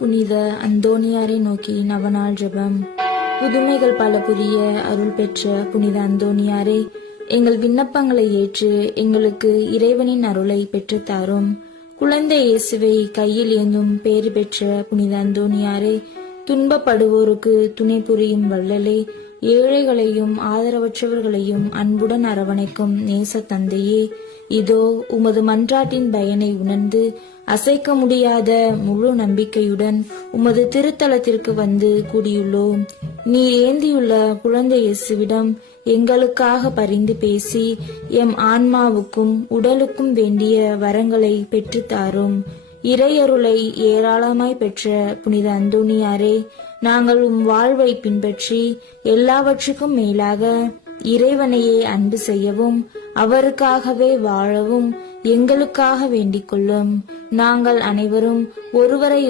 புனித அந்தோணியாரை நோக்கி நவநாள் ஜெபம். புதுமைகள் பல புரிய அருள் பெற்ற புனித அந்தோணியாரே, எங்கள் விண்ணப்பங்களை ஏற்று எங்களுக்கு இறைவனின் அருளை பெற்றுத்தாரும். குழந்தை இயேசுவை கையில் ஏந்தும் பேறு பெற்ற புனித அந்தோணியாரே, துன்பப்படுவோருக்கு துணை புரியும் வள்ளலே, ஏழைகளையும் ஆதரவற்றவர்களையும் அன்புடன் அரவணைக்கும் நேச தந்தையே, இதோ உமது மன்றாட்டின் பயனை உணர்ந்து அசைக்க முடியாத முழு நம்பிக்கையுடன் உமது திருத்தலத்திற்கு வந்து கூடியுள்ளோம். நீர் ஏந்தியுள்ள குழந்தை இயேசுவிடம் எங்களுக்காக பரிந்து பேசி எம் ஆன்மாவுக்கும் உடலுக்கும் வேண்டிய வரங்களை பெற்றுத்தாரும். இறையருளை ஏராளமாய் பெற்ற புனித அந்தோணியாரே, நாங்கள் உம் வாழ்வை பின்பற்றி எல்லாவற்றுக்கும் மேலாக இறைவனையே அன்பு செய்யவும் அவருக்காகவே வாழவும் எங்களுக்காக வேண்டிக் கொள்ளும். நாங்கள் அனைவரும் ஒருவரை